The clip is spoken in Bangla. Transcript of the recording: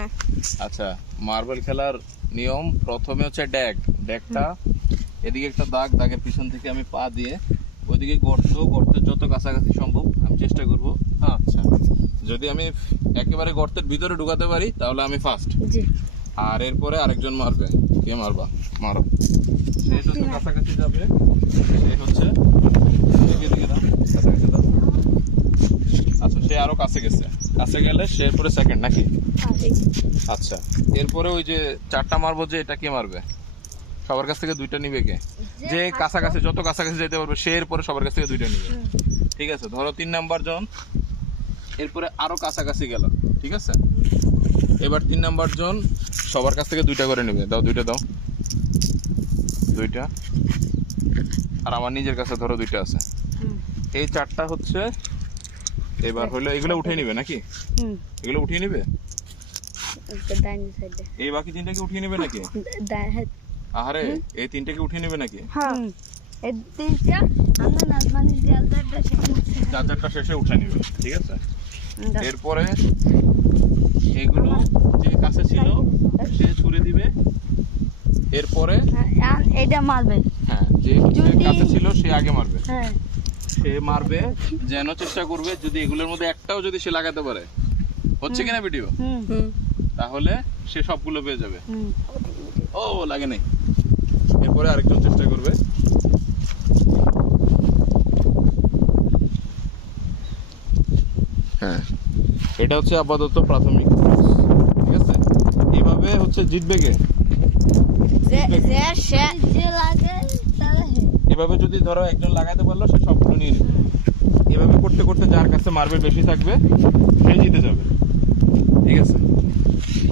হ্যাঁ। আচ্ছা, মার্বেল খেলার নিয়ম প্রথমে হচ্ছে ড্যাগটা এদিকে একটা দাগের পিছন থেকে আমি পা দিয়ে ওইদিকে গর্তের যত কাছাকাছি সম্ভব আমি চেষ্টা করব। আচ্ছা, যদি আমি একেবারে গর্তের ভিতরে ঢুকাতে পারি তাহলে আমি ফার্স্ট। জি। আর এরপরে আরেকজন মারবে। কে মারবা? মারো। সে যত কাছাকাছি যাবে সে হচ্ছে এদিকে দাও, কাছাকাছি দাও। আচ্ছা, সে আরো কাছে গেলে সে এরপরে সেকেন্ড নাকি? আচ্ছা, এরপরে ওই যে চারটা মারবো, যে এটা কে মারবে? সবার কাছ থেকে দুইটা নিবে কে? যে কাছাকাছি, যত কাছাকাছি যেতে পারবে সে এরপরে সবার কাছ থেকে দুইটা নিবে। ঠিক আছে, ধরো 3 নাম্বার জন এরপরে আরো কাছাকাছি গেল। ঠিক আছে, এবার 3 নাম্বার জন সবার কাছ থেকে দুইটা করে নেবে। দাও, দুইটা দাও, দুইটা। আর আমার নিজের কাছে ধরো দুইটা আছে। এই চারটা হচ্ছে এবার হলো এগুলো উঠিয়ে নিবে নাকি? এগুলো উঠিয়ে নিবে। এই বাকি তিনটাকে উঠিয়ে নিবে নাকি? আরে এই তিনটাকে উঠিয়ে নিবে নাকি? চার্জারটা শেষে উঠে নিবে। ঠিক আছে, এরপরে এগুলো যে কাছে ছিল সে ছুড়ে দিবে। এরপরে এটা মারবে। হ্যাঁ, যে কাছে ছিল সে আগে মারবে। সে মারবে, যেন চেষ্টা করবে যদি এগুলোর মধ্যে একটাও যদি সে লাগাতে পারে, হচ্ছে কিনা ভিডিও, তাহলে সে সবগুলো পেয়ে যাবে। ও লাগে নাই। এরপরে আরেকজন চেষ্টা করবে। হ্যাঁ, এটা হচ্ছে আপাতত প্রাথমিক। ঠিক আছে, এইভাবে হচ্ছে জিতবে কে? এভাবে যদি ধরো একজন লাগাতে পারলো সে সবগুলো নিয়ে নেবে। এভাবে করতে করতে যার কাছে মার্বেল বেশি থাকবে সে জিতে যাবে। ঠিক আছে।